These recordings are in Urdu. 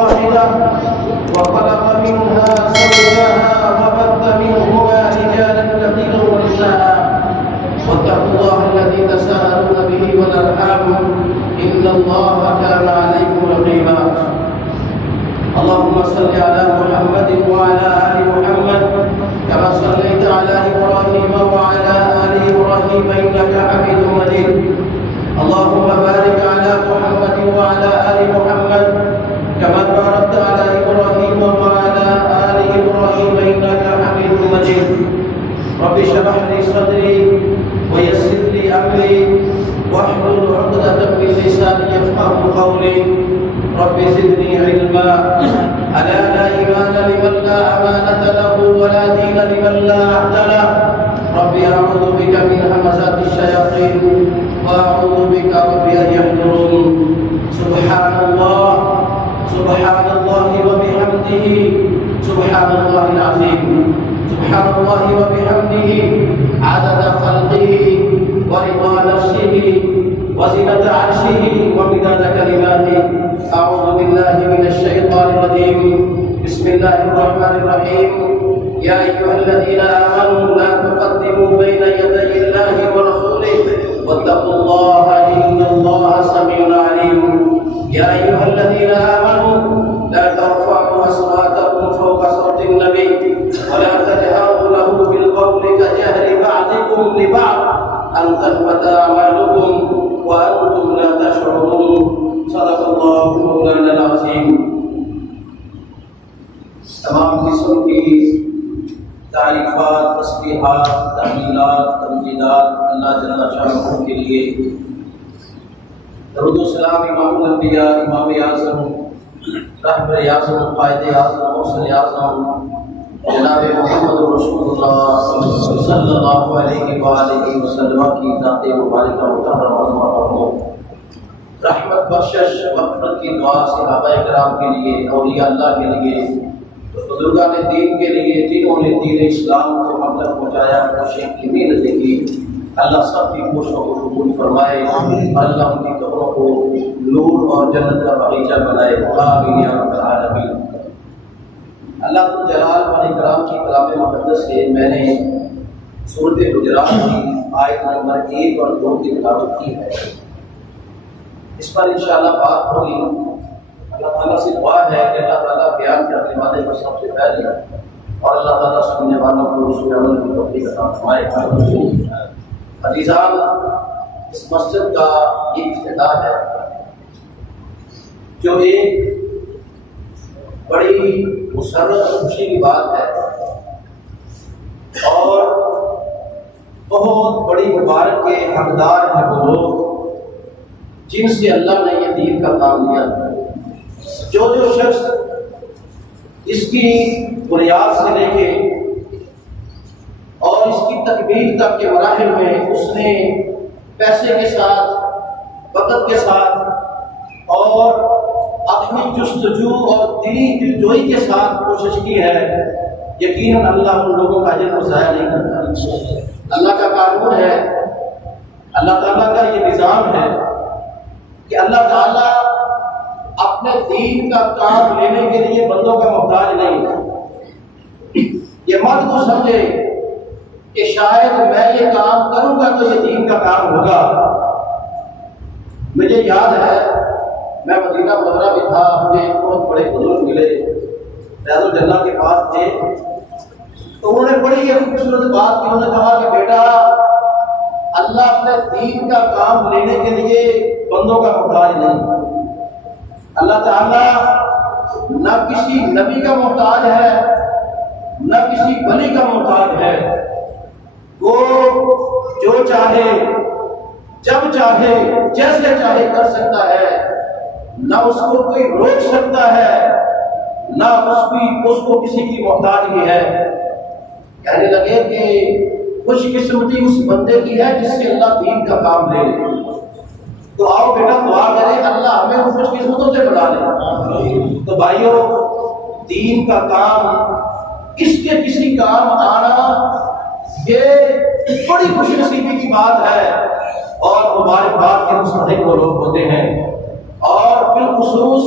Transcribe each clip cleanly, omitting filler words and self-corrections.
واحدة وخلق منها زوجها وبث منهما رجالا كثيرا ونساء واتقوا الله الذي تساءلون به والأرحام إن الله كان عليكم رقيبا اللهم صل على محمد وعلى آل محمد كما صليت على إبراهيم وعلى آل إبراهيم إنك حميد مجيد اللهم بارك على محمد وعلى آل محمد كما باركت على إبراهيم وعلى آل إبراهيم إنك حميد مجيد رب اشرح لي صدري ويسر لي أمري واحلل عقدة من لساني يفقهوا قولي رب زدني علما ألا لا إيمان لمن لا أمانة له ولا دين لمن لا عهد له رب أعوذ بك من همزات الشياطين وأعوذ بك رب أن يحضرون سبحان الله وبحمده سبحان الله العظيم سبحان الله وبحمده عدد خلقه ورضا نفسه وزنة عرشه ومداد كلماته أعوذ بالله من الشيطان الرجيم بسم الله الرحمن الرحيم يا أيها الذين آمنوا لا تقدموا بين يدي الله ورسوله واتقوا الله إن الله سميع عليم يا أيها الذين آمنوا لا ترفعوا أصواتكم فوق صوت النبي ولا تجهروا له بالقول كجهر بعضكم لبعض أن تحبط أعمالكم وأنتم لا تشعرون صدق الله مولانا العظيم. تمام قسم کی تعریفات، تسبیحات، تحلیلات، تمجیدات اللہ جل شانہ کے لیے. درود و سلام امام الانبیاء، امام اعظم، رہبر اعظم، قائد اعظم، مرسل اعظم جناب محمد رسول اللہ صلی اللہ علیہ وآلہ وسلم کی ذات مبارکہ مطہرہ رحمت بخشش مغفرت کی دعا صحابہ کرام کے لیے، اولیاء اللہ کے لیے، بزرگان دین کے لیے جنہوں نے دین اسلام کو ہم تک پہنچایا، کوشش کی محنت کی. اللہ سب کی کوششوں کو قبول فرمائے، اللہ ان کی قبروں کو نور اور جنت کا باغیچہ بنائے. آمین یا رب العالمین. اللہ جلال و اکرام کی کلام مقدس سے میں نے سورۃ حجرات کی آیت نمبر 1 اور 2 کی تلاوت کی ہے. اس پر انشاءاللہ بات ہوگی. اللہ تعالیٰ سے دعا ہے کہ اللہ تعالیٰ بیان کرنے والے کو سب سے پہلے اور اللہ تعالیٰ سننے والوں کو اس میں عمل کی توفیق عطا فرمائے. عزیزان، اس مسجد کا یہ افتتاح ہے جو ایک بڑی مسرت خوشی کی بات ہے اور بہت بڑی مبارک کے حقدار ہیں وہ لوگ جن سے اللہ نے یہ دین کا کام لیا. جو شخص اس کی بنیاد سے لے کے اور اس کی تکمیل تک کے مراحل میں اس نے پیسے کے ساتھ، وقت کے ساتھ اور اپنی جستجو اور دلی دلجوئی کے ساتھ کوشش کی ہے، یقیناً اللہ ان لوگوں کا اجر کو ضائع نہیں کرتا. اللہ کا قانون ہے، اللہ تعالیٰ کا یہ نظام ہے کہ اللہ تعالیٰ اپنے دین کا کام لینے کے لیے بندوں کا محتاج نہیں ہے. یہ مت کو سمجھے کہ شاید میں یہ کام کروں گا تو یہ دین کا کام ہوگا. مجھے یاد ہے میں مدینہ منورہ میں تھا، مجھے ایک بہت بڑے بزرگ ملے، فیض الجنہ کے پاس تھے، تو انہوں نے بڑی یہ خوبصورت بات کی. انہوں نے کہا کہ بیٹا، اللہ اپنے دین کا کام لینے کے لیے بندوں کا محتاج نہیں. اللہ تعالیٰ نہ کسی نبی کا محتاج ہے، نہ کسی ولی کا محتاج ہے. وہ جو چاہے، جب چاہے، جیسے چاہے کر سکتا ہے. نہ اس کو کوئی روک سکتا ہے، نہ اس کو کسی کی محتاجگی ہے. کہنے لگے کہ خوش قسمتی اس بندے کی ہے جس سے اللہ دین کا کام لے لے. تو آؤ بیٹا دعا کرے اللہ ہمیں خوش قسمتوں سے بنا لے. تو بھائیو، دین کا کام، اس کے کسی کام آنا یہ بڑی خوش نصیبی کی بات ہے اور مبارکباد کے مستحق وہ لوگ ہوتے ہیں. اور بالخصوص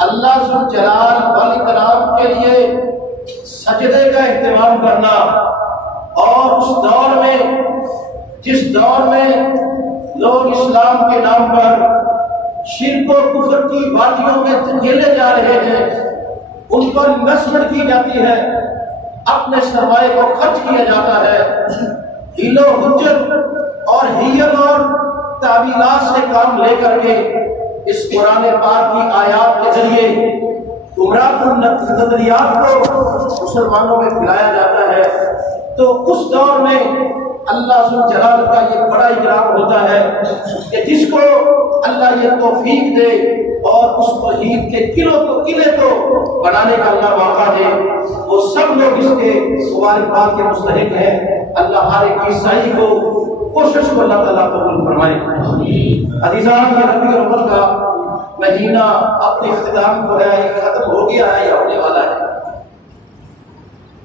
اللہ ذو جلال والاکرام کے لیے سجدے کا اہتمام کرنا، اور اس دور میں جس دور میں لوگ اسلام کے نام پر شرک و کفر کی وادیوں میں دھکیلے جا رہے ہیں، ان پر انویسٹمنٹ کی جاتی ہے، اپنے سرمایے کو خرچ کیا جاتا ہے، ہیل و حجت اور ہیل اور تعویلات سے کام لے کر کے اس قرآن پاک کی آیات کے ذریعے گمراہ کن نظریات کو مسلمانوں میں پھیلایا جاتا ہے۔ تو اس دور میں اللہ ذو جلال کا یہ بڑا اکرام ہوتا ہے کہ جس کو اللہ یہ توفیق دے اور اس توحید کے قلعے کو بنانے کا اللہ موقع دے، وہ سب لوگ اس کے مبارکباد کے مستحق ہیں۔ اللہ ہر ایک عیسائی کو کوشش کو اللہ تعالیٰ قبول فرمائے۔ عزیزان، یہ ربیع الاول کا مہینہ اپنے اختتام کو ہے، ختم ہو گیا ہے یا ہونے والا ہے۔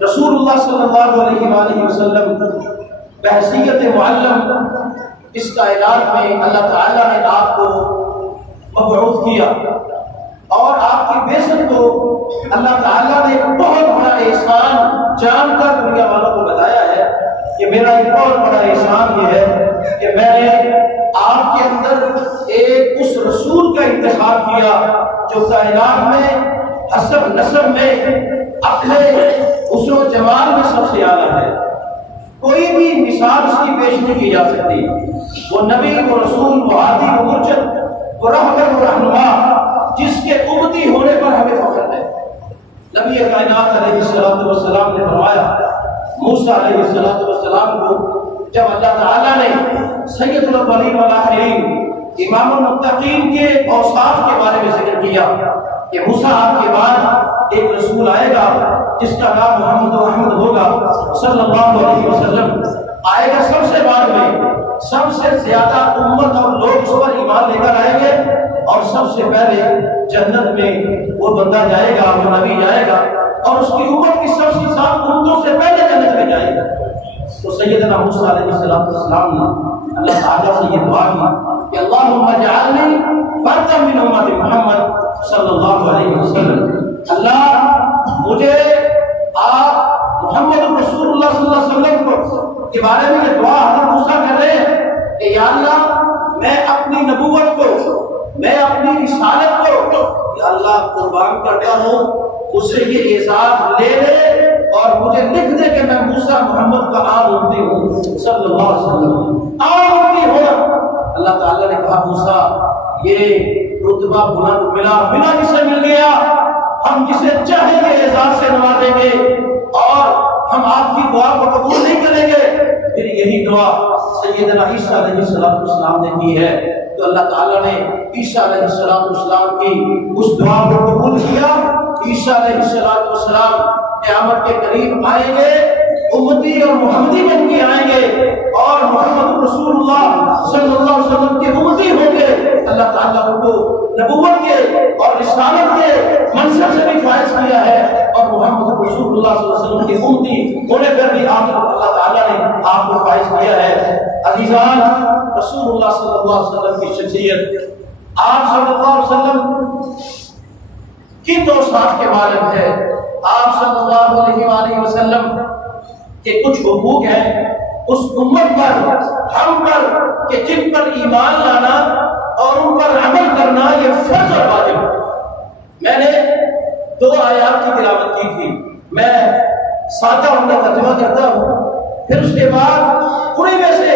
رسول اللہ صلی اللہ علیہ وآلہ وسلم بحیثیت معلم اس کائنات میں اللہ تعالیٰ نے آپ کو مبعوث کیا، اور آپ کی بعثت کو اللہ تعالیٰ نے ایک بہت بڑا احسان جان کر دنیا والوں کو بتایا ہے کہ میرا ایک بہت بڑا احسان یہ ہے کہ میں نے آپ کے اندر ایک اس رسول کا انتخاب کیا جو کائنات میں حسب نسب میں اپنے حسن و جمال میں سب سے اعلیٰ ہے۔ کوئی بھی مثال اس کی پیش نہیں کی جا سکتی۔ وہ نبی، وہ رسول، وہ ہادی، وہ مرشد، وہ رہبر، وہ رہنما، جس کے امتی ہونے پر ہمیں فخر ہے۔ نبی کائنات علیہ الصلوۃ والسلام نے فرمایا، موسیٰ علیہ السلام کو جب اللہ تعالیٰ نے سید الاولین والآخرین امام المتقین کے اوصاف کے بارے میں ذکر کیا کہ موسیٰ آپ کے بعد ایک رسول آئے گا جس کا نام محمد و احمد ہوگا صلی اللہ علیہ وسلم، آئے گا سب سے بعد میں، سب سے زیادہ امت اور لوگ اس پر ایمان لے کر آئیں گے، اور سب سے پہلے جنت میں وہ بندہ جائے گا، وہ نبی جائے گا، اور اس کی امت کی سب سے سات امتوں سے پہلے جنت میں جائے گا۔ تو سیدنا موسیٰ علیہ السلام نے اللہ تعالیٰ سے یہ دعا کی کہ اللہم اجعلنی فردا من امت محمد صلی اللہ علیہ وسلم، اللہ مجھے آپ محمد رسول اللہ صلی اللہ علیہ وسلم کے بارے میں یہ دعا حضرت موسیٰ کر رہے ہیں کہ یا اللہ میں اپنی نبوت کو، میں اپنی رسالت کو یا اللہ قربان کرتا ہوں، اس سے یہ اعزاز لے لے اور مجھے لکھ دے کہ میں موسیٰ محمد کا عام امتی ہوں صلی اللہ علیہ وسلم، عام امتی ہوں۔ اللہ تعالیٰ نے کہا موسیٰ یہ رتبہ بلند ملا جسے مل گیا، ہم جسے چاہیں گے اعزاز سے نوازیں گے، اور ہم آپ کی دعا کو قبول نہیں کریں گے۔ پھر یہی دعا سیدنا عیسیٰ علیہ السلام نے کی ہے، تو اللہ تعالیٰ نے عیسیٰ علیہ السلام کی اس دعا کو قبول کیا۔ عیسیٰ علیہ السلام قیامت کے قریب آئیں گے، امتی اور محمدی بن کے آئیں گے، اور محمد رسول اللہ صلی اللہ علیہ وسلم کے امتی ہوں گے۔ اللہ تعالیٰ ان کو نبوت کے اور رسالت کے منصب سے بھی فائز کیا ہے، اور محمد رسول اللہ صلی اللہ علیہ وسلم کے امتی ہونے پر بھی اللہ تعالیٰ نے آپ کو فائز کیا ہے۔ عزیزان، رسول اللہ صلی اللہ علیہ وسلم کی شخصیت، آپ صلی اللہ علیہ وسلم کن اوصاف کے مالک ہے؟ آپ صلی اللہ علیہ وآلہ وسلم کے کچھ حقوق ہیں اس امت پر، ہم پر، کہ جن پر ایمان لانا اور ان پر عمل کرنا یہ فرض اور واجب ہے۔ میں نے 2 آیات کی تلاوت کی تھی، میں سادہ ان کا ترجمہ کرتا ہوں، پھر اس کے بعد انہیں میں سے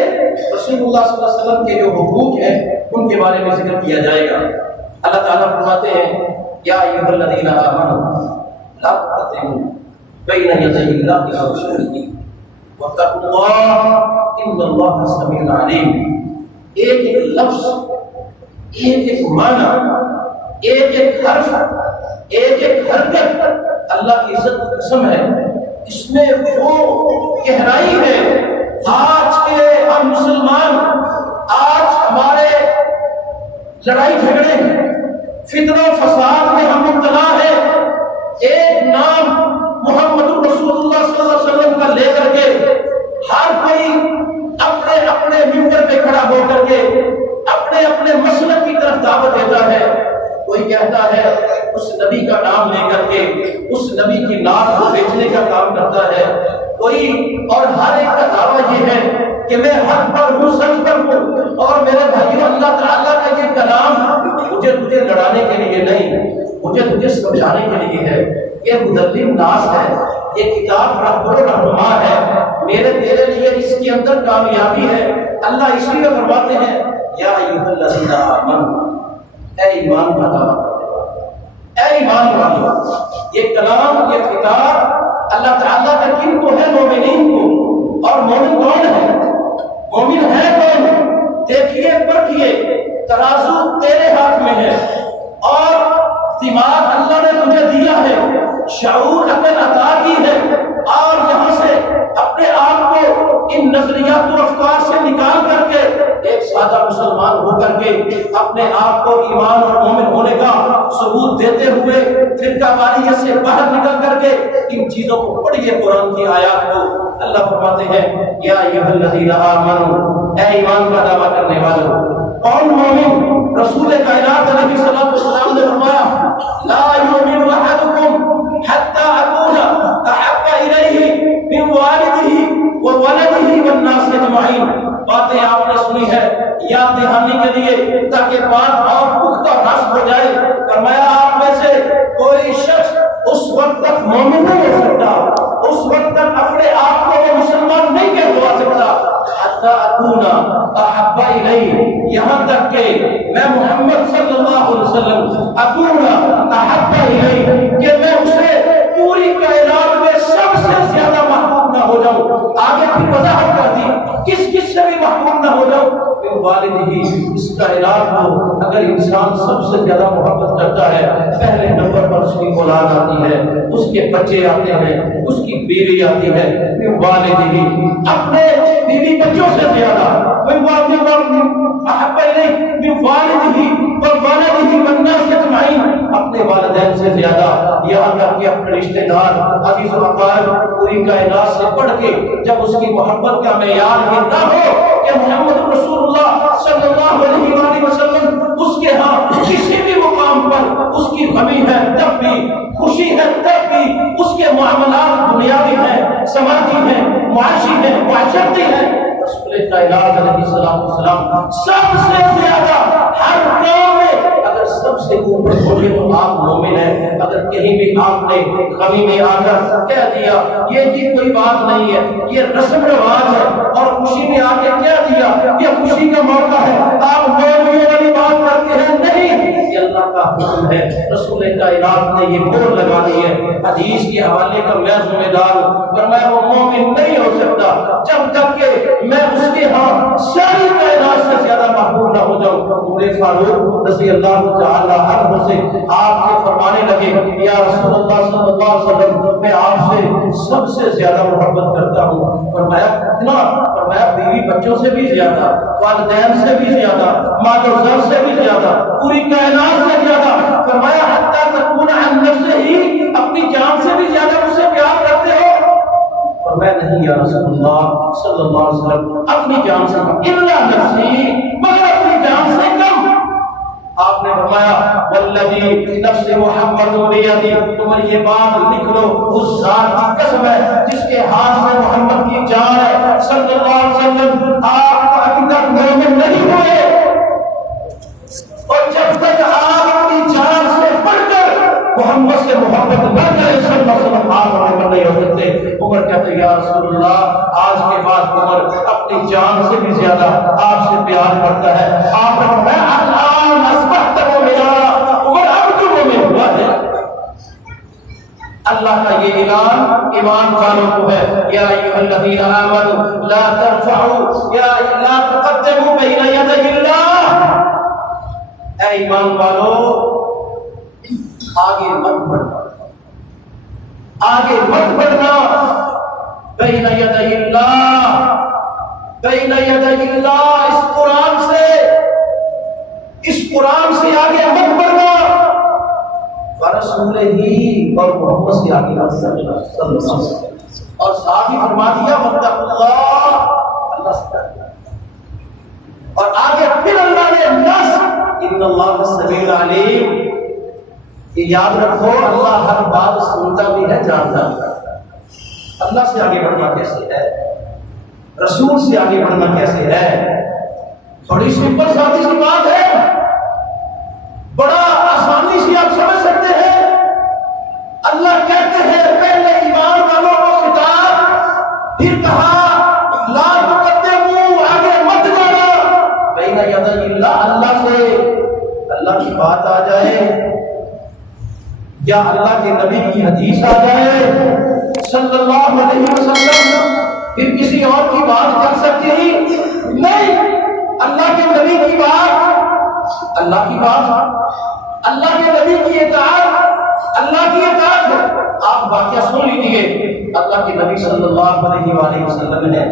رسول اللہ صلی اللہ علیہ وسلم کے جو حقوق ہیں ان کے بارے میں ذکر کیا جائے گا۔ اللہ تعالیٰ فرماتے ہیں یا ایھا الذین آمنوا لا تقدموا بین یدی اللہ ورسولہ واتقوا اللہ ان اللہ سمیع علیم۔ ایک ایک لفظ، ایک ایک معنی، ایک ایک حرف، ایک ایک حرکت اللہ کی عزت کی قسم ہے، اس میں وہ گہرائی ہے۔ آج کے ہم مسلمان، آج ہمارے لڑائی جھگڑے ہیں، فتنہ و فساد میں ہم مبتلا ہیں، ایک نام محمد رسول اللہ صلی اللہ علیہ وسلم کا لے کر کے ہر کوئی اپنے اپنے ممبر پہ کھڑا ہو کر کے اپنے اپنے مسلک کی طرف دعوت دیتا ہے۔ کوئی کہتا ہے اس نبی کا نام لے کر کے اس نبی کی نام کو بیچنے کا کام کرتا ہے کوئی، اور ہر ایک کا دعویٰ یہ ہے کہ میں حق پر ہوں، سچ پر ہوں، اور میرے بھائیوں اللہ تعالیٰ کا یہ کلام مجھے تجھے لڑانے کے لیے نہیں، مجھے تجھے سمجھانے کے لیے ہے، یہ مدلل ناس ہے، یہ کتاب رب و رہنما ہے، میرے تیرے لیے اس کے اندر کامیابی ہے۔ اللہ اس لیے فرماتے ہیں یا ایھا الذین آمنوا، اے ایمان کا دعویٰ کرنے والے، اے ایمان والو، یہ کلام، یہ کتاب اللہ تعالیٰ کا کن کو ہے؟ مومنین کو۔ اور مومن کون ہے؟ مومن ہے کون؟ دیکھیے پرکھیے، ترازو تیرے ہاتھ میں ہے، اور دماغ اللہ نے تجھے دیا ہے، شعور عقل عطا کی ہے، اور یہاں سے اپنے آپ کو ان نظریات و افکار سے نکال کر کے ایک سادہ مسلمان ہو کر کے اپنے آپ کو ایمان اور مومن ہونے کا ثبوت دیتے ہوئے فرقہ واریت سے باہر نکل کر کے ان چیزوں کو پڑھیے، قرآن کی آیات کو۔ اللہ فرماتے ہیں یا ایھا الذین آمنوا، اے ایمان کا دعویٰ کرنے والوں۔ کون مومن؟ رسول کائنات علیہ الصلوۃ والسلام نے فرمایا لا یؤمن احدکم حتی اکون احب الیہ من والدہ وولدہ والناس اجمعین۔ باتیں آپ نے سنی ہے یاد دہانی کے لیے تاکہ بات اور پختہ رس ہو جائے۔ فرمایا آپ میں سے کوئی شخص اس وقت تک مومن نہیں ہو سکتا، اس وقت تک اپنے آپ کو وہ مسلمان نہیں کہلوا سکتا حتی اکون احب الیہ، یہاں تک کہ میں محمد صلی اللہ علیہ وسلم اکون احب الیہ، کہ میں اسے پوری کائنات میں سب سے زیادہ محبوب نہ ہو جاؤں۔ آگے پھر وضاحت کر دی کس سے بھی محبوب نہ ہو جاؤں، من والدہ، اس کائنات کو اگر انسان سب سے زیادہ محبت کرتا ہے پہلے نمبر پر اس کی اولاد آتی ہے، اس کے بچے آتے ہیں، اس کی بیوی آتی ہے، من والدہ، اپنے بیوی بچوں سے زیادہ، من والدہ احب الیہ من والدہ وولدہ والناس اجمعین، اپنے والدین سے زیادہ، یہاں تک کہ اپنے رشتہ دار عزیز و اقارب پوری کائنات سے بڑھ کے جب اس کی محبت کا معیار یہ نہ ہو کہ محمد رسول اللہ صلی اللہ علیہ وآلہ وسلم اس کے ہاں کسی بھی مقام پر اس کی غمی ہے تب بھی، خوشی ہے تب بھی، اس کے معاملات دنیاوی ہیں، سماجی ہیں، معاشی ہیں، معاشرتی ہیں، رسول کائنات علیہ السلام سب سے زیادہ ہر کام میں اگر سب سے اوپر ہوگے تو آپ مومن ہیں۔ اگر کہیں بھی آپ نے غمی میں آ کر کہہ دیا یہ جی کوئی بات نہیں ہے، یہ رسم رواج ہے، اور خوشی میں آ کے کہہ دیا یہ خوشی کا موقع ہے، آپ مومنوں والی بات کرتے ہیں، نہیں، یہ اللہ کا حکم ہے، رسول کائنات نے یہ مہر لگا دی ہے۔ حدیث کے حوالے کا میں ذمہ دار ہوں، فرمایا وہ مومن نہیں ہو سکتا جب تک کہ میں اس کے ہاں ساری کائنات سے زیادہ محبوب نہ ہو جاؤں۔ عمر فاروق رضی اللہ تعالی عنہ سے آپ سے فرمانے لگے یا رسول اللہ صلی اللہ علیہ وسلم میں آپ سے سب سے زیادہ محبت کرتا ہوں۔ فرمایا کتنا؟ فرمایا بیوی بچوں سے بھی زیادہ، والدین سے بھی زیادہ، مال و زر سے بھی زیادہ، پوری کائنات سے زیادہ۔ فرمایا حتی تکون عن نفسہ، اپنی جان سے بھی زیادہ مجھ سے پیار کرتے ہو؟ فرمایا نہیں یا رسول اللہ صلی اللہ علیہ وسلم، اپنی جان سے الا نفسی، مگر اپنی جان سے کم۔ آپ نے فرمایا والذی نفس محمد بیدی، تم یہ بات لکھ لو اس ذات کی قسم ہے جس کے ہاتھ میں محمد کی جان ہے صلی اللہ علیہ وسلم، آپ ابھی تک مومن نہیں ہوئے، اور جب تک آپ اپنی جان سے بڑھ کر محمد سے محبت نہ کریں صلی اللہ علیہ وسلم، آپ محمد نہیں ہو سکتے۔ عمر کہتے یا رسول اللہ آج کے بعد عمر اپنی جان سے بھی زیادہ آپ سے پیار کرتا ہے۔ آپ نے فرمایا الآن اصبحت مؤمنا، عمر اب تو مومن ہوا ہے۔ اللہ کا یہ اعلان ایمان والوں کو ہے یا ایھا الذین آمنوا لا ترفعوا یا لا تقدموا بین یدی اللہ، اے ایمان والو آگے مت بڑھنا، آگے مت بڑھنا، بین یدی اللہ، بین یدی اللہ، اس قرآن سے آگے مت بڑھنا، ورسولہ ہی، اور محمد سے آگے صلی اللہ علیہ وسلم، اور ساتھ ہی فرما دیا واتقوا اللہ، اللہ سے ڈرنا، اور آگے پھر اللہ نے نص ان اللہ سمیع علیم، کہ یاد رکھو اللہ ہر بات سنتا بھی ہے، جانتا بھی ہے۔ اللہ سے آگے بڑھنا کیسے ہے، رسول سے آگے بڑھنا کیسے ہے؟ بڑی سمپل سادی سی بات ہے، بڑا آسانی سے آپ سمجھ سکتے ہیں۔ اللہ کہتے ہیں پہلے ایمان والوں کو خطاب، پھر کہا لا تقدموا، آگے مت جانا بین یدی اللہ، اللہ سے اللہ کی بات آ جائے یا اللہ کے نبی کی حدیث آ جائے صلی اللہ علیہ وسلم، پھر کسی اور کی بات کر سکتے ہی نہیں۔ اللہ کے نبی کی بات اللہ کی بات، اللہ کے نبی کی اطاعت اللہ کی اطاعت ہے۔ آپ واقعہ سن لیجیے، اللہ کے نبی صلی اللہ علیہ وآلہ وسلم نے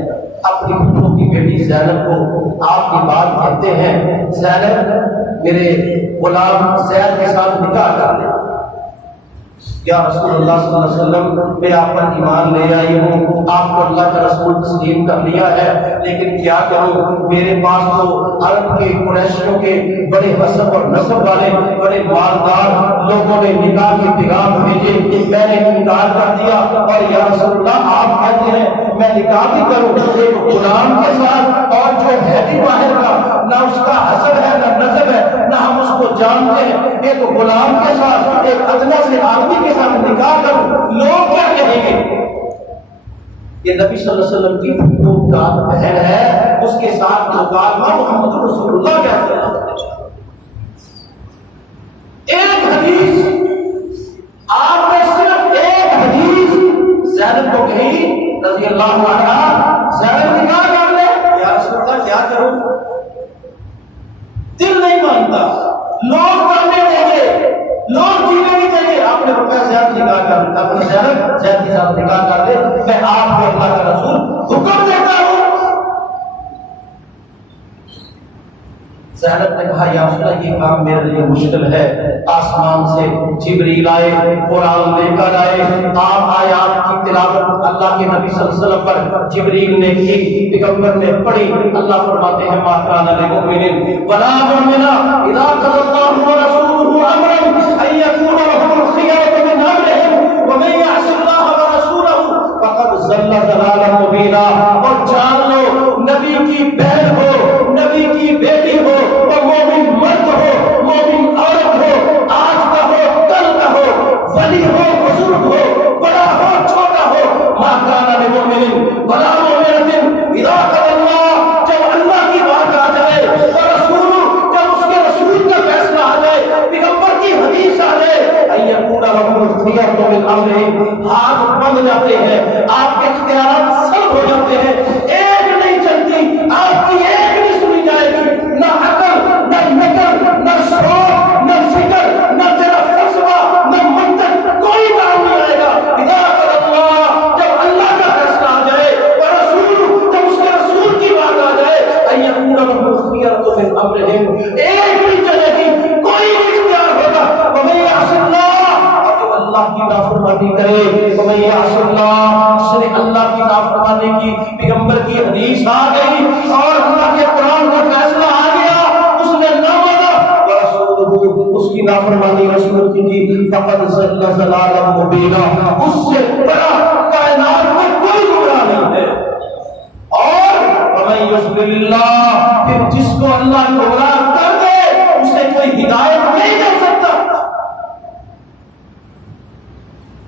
اپنی پھوپھو کی بیٹی زینب کو آپ کی بات کہتے ہیں، زینب میرے غلام زید کے ساتھ نکاح کر لے۔ یا رسول اللہ صلی اللہ علیہ وسلم، میں آپ پر ایمان لے آئی ہوں، آپ کو اللہ کا رسول تسلیم کر لیا ہے، لیکن کیا کروں، میرے پاس تو عرب کے قریشیوں کے بڑے حسب اور نسب والے بڑے مالدار لوگوں نے نکاح کے پیغام بھیجے، میں نے انکار کر دیا، اور یا رسول اللہ آپ کہتے ہیں میں نکاح بھی کروں ایک غلام کے ساتھ، اور جو ہے بھی باہر کا، نہ اس کا حسب ہے نہ نسب ہے، نہ ہم اس کو جانتے ہیں، ایک غلام کے ساتھ ایک ادنیٰ سے آدمی کے ساتھ نکاح کروں، لوگ کیا کہیں گے؟ یہ نبی صلی اللہ علیہ وسلم کی پھوپھو کا بہن ہے، اس کے ساتھ مکالمہ محمد رسول اللہ کیا کرنا ہے؟ ایک حدیث، آپ نے صرف ایک حدیث زینب کو کہی رضی اللہ عنہ، زینب نکاح کر لے، یا رسول اللہ کیا کروں، دل نہیں مانتا، لوگ کرنے دیں گے، لوگ جینے نہیں چاہیے، آپ نے فرمایا زید نکاح کر، اپنے زید کے ساتھ نکاح کر لے، میں آپ کو اللہ کا رسول حکم دیتا ہوں۔ زینب نے کہا یا رسول اللہ یہ کام میرے لیے مشکل ہے، آسمان سے جبریل آئے، قرآن لے کر آئے، آپ آیات کی تلاوت اللہ کے نبی صلی اللہ علیہ وسلم پر جبریل نے کی، پیغمبر نے پڑھی، اللہ فرماتے ہیں ما کان للمؤمن ولا مؤمنہ اذا قضى الله ورسوله امرا ان يكون لهم الخيرة من امرهم ومن يعص الله ورسوله فقد ضل ضلالا مبینا۔ اور جان لو نبی کی بہن ہو، نبی کی بیٹی ہو، وہ مومن مرد ہو، مومن عورت ہو، آج کا ہو کل کا ہو، ولی ہو بزرگ ہو، بڑا ہو چھوٹا ہو، ما کان للمؤمن ولا مؤمنة اذا قضى اللہ، جب اللہ کی بات آ جائے، ورسول، جب اس کے رسول کا فیصلہ آ جائے، پیغمبر کی حدیث آ جائے، ان یکون لهم الخيرة من امرهم، ہاتھ بند جاتے ہیں، آپ کے اختیارات سلب ہو جاتے ہیں، ایک نہیں چلتی، آپ کی ایک نہیں سنی جائے گی، نہ عقل، نہ نقل، نہ سوچ، نہ فکر، نہ تیرا فلسفہ، نہ منطق، کوئی کام نہیں آئے گا۔ اذا قضى اللہ، جب اللہ کا فیصلہ آ جائے، ورسول، جب اس کے رسول کی بات آ جائے، ان یکون لهم الخيرة من امرهم، ایک نہیں چلے گی، کوئی نہیں اختیار ہوگا۔ ومن یعص اللہ، اور جو اللہ کی نافرمانی کرے، ومن یعص اللہ، جس نے اللہ کی نافرمانی کی، پیغمبر کی حدیث آ گئی اور اللہ کے قرآن کا فیصلہ آ گیا، اس نے نہ مانا، ورسولہ، اس کی نافرمانی رسول کی کی، فقد ضل ضلالا مبینا، اس سے بڑا کائنات میں کوئی گمراہ نہیں ہے۔ اور ومن یضلل اللہ، پھر جس کو اللہ گمراہ کر دے اسے کوئی ہدایت نہیں دے سکتا۔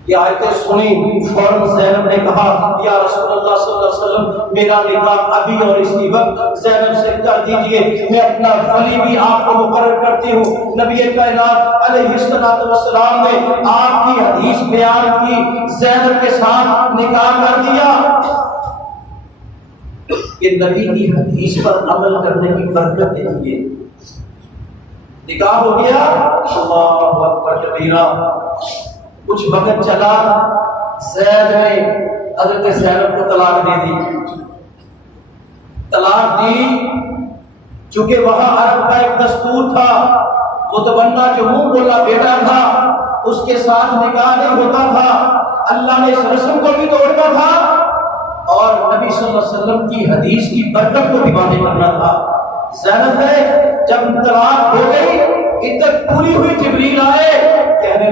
یہ آیتیں سنی، فوراً زینب نے کہا یا رسول اللہ صلی اللہ علیہ وسلم میرا نکاح ابھی اور اسی وقت زینب سے کر دیجئے، میں اپنا ولی بھی آپ کو مقرر کرتی ہوں۔ نبی کائنات علیہ السلام نے آپ کی حدیث بیان کی، زینب کے ساتھ نکاح کر دیا۔ یہ نبی کی حدیث پر عمل کرنے کی برکت ہے۔ یہ نکاح ہو گیا، اللہ اکبر کبیرہ، کچھ وقت چلا، زید نے حضرت زینب کو طلاق دے دی۔ طلاق دی، چونکہ وہاں عرب کا ایک دستور تھا، متبنہ جو منہ بولا بیٹا تھا اس کے ساتھ نکاح نہیں ہوتا تھا، اللہ نے اس رسم کو بھی توڑنا تھا اور نبی صلی اللہ علیہ وسلم کی حدیث کی برکت کو بھی واضح کرنا تھا۔ زینب نے جب طلاق ہو گئی، عدت پوری ہوئی، جبریل آئے، کہنے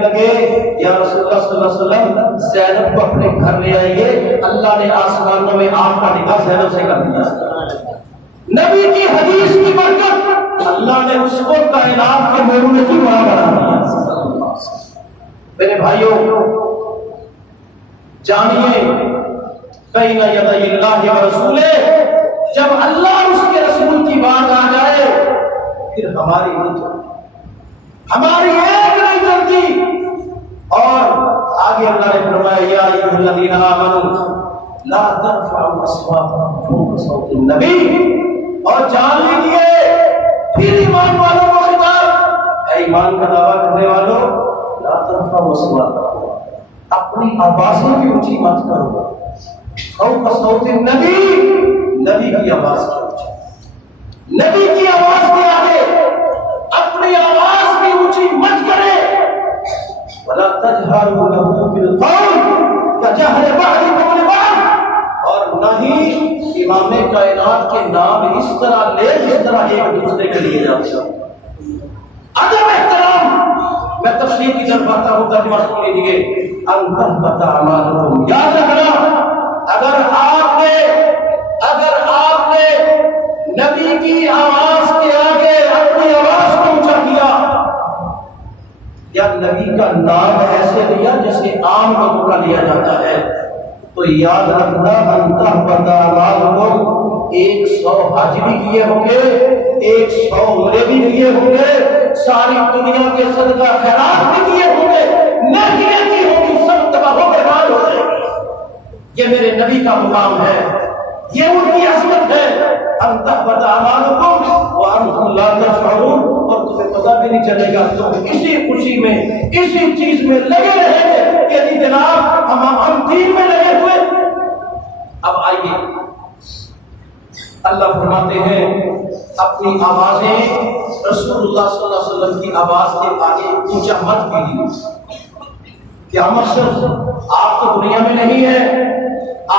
زینب کو اپنے گھر لے آئیے، اللہ نے آسمانوں میں آپ کا نکاح زینب سے کر دیا۔ نبی کی حدیث کی برکت اللہ نے اس کو کائنات کے مومن کی ماں بنا دیا۔ میرے بھائیوں جانیے بین یدی اللہ و رسولہ، جب اللہ اور اس کے رسول کی بات آ جائے پھر ہماری نہیں چلتی، ہماری ایک نہیں چلتی۔ اور آگے اللہ نے فرمایا یا ایھا الذین آمنوا لا ترفعوا اصواتکم فوق صوت النبی، اور جان لیجیے پھر ایمان والوں کو خطاب، اے ایمان کا دعویٰ کرنے والوں، لا ترفعوا اصواتکم، اپنی آوازیں بھی اونچی مت کرو، فوق صوت النبی، نبی کی آواز کی اونچی، نبی کی آواز کے آگے اپنی آواز بھی اونچی مت کرے، ولا تجهروا له بالقول كجهر بعضكم لبعض، اور نہ ہی امام کائنات کے نام اس طرح لے جس طرح ایک دوسرے کے لیے جاتے ہیں۔ ادب احترام، میں تفصیل کی طرف آتا ہوں، ترجمہ سن لیجیے۔ ان تحبط اعمالکم، یاد رکھنا اگر آپ نے نبی کی آواز کے آگے اپنی آواز کو اونچا کیا یا نبی کا نام ایسے لیا جیسے عام لوگوں کا لیا جاتا ہے، تو یاد رکھنا انتہ پتہ اعمالکم، 100 حج بھی کیے ہوں گے، 100 عمرے بھی کیے ہوں گے، ساری دنیا کے صدقہ خیرات بھی کیے ہوں گے، نیکیاں کی ہوں گی، سب تباہ و برباد ہو جائے گی۔ یہ میرے نبی کا مقام ہے، یہ ان کی عظمت ہے۔ انتہ پتہ اعمالکم وانتم لا تشعرون، اور تمہیں پتہ بھی نہیں چلے گا، تم اسی خوشی میں اسی چیز میں لگے رہیں گے کہ نہیں جناب ہم دین میں لگے ہوئے۔ اب آئیے اللہ فرماتے ہیں اپنی آوازیں رسول اللہ صلی اللہ علیہ وسلم کی آواز کے آگے اونچا مت کیجیے۔ قیامت سے آپ تو دنیا میں نہیں ہے،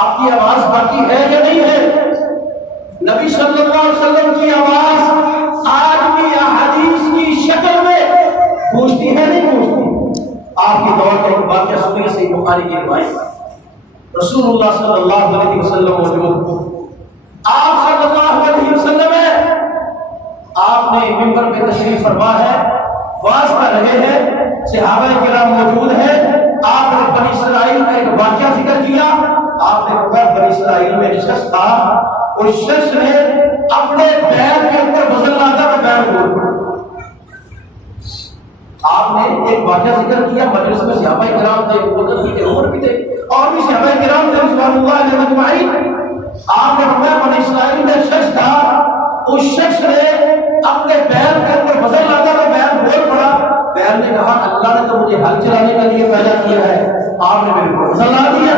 آپ کی آواز باقی ہے یا نہیں ہے؟ نبی صلی اللہ علیہ وسلم کی آواز آج بھی احادیث کی شکل میں گونجتی ہے نہیں گونجتی؟ آپ کے دور کا ایک واقعہ سنیے، صحیح بخاری کی روایت، رسول اللہ صلی اللہ علیہ وسلم موجود، آپ صلی اللہ علیہ وسلم ہے، آپ نے منبر پہ تشریف فرما ہے، واعظ کر رہے ہیں، صحابہ کرام موجود ہیں، آپ نے بنی اسرائیل کا ایک واقعہ ذکر کیا، آپ نے فرمایا بنی اسرائیل میں ایک شخص تھا، اس شخص نے اپنے پیر کے اوپر وزن لاتا تو پیر بول، آپ نے ایک واقعہ ذکر کیا، مجلس میں صحابہ کرام تھے، ابو بکر بھی تھے، عمر بھی تھے، اور بھی صحابہ کرام تھے رضوان اللہ علیہم اجمعین۔ آپ نے فرمایا بنی اسرائیل میں شخص تھا، اس شخص نے اپنے پیر کے اوپر وزن لاتا تو پیر بول پڑا، پیر نے کہا اللہ نے تو مجھے ہل چلانے کے لیے پیدا کیا ہے، آپ نے میرے کو وزن لا دیا۔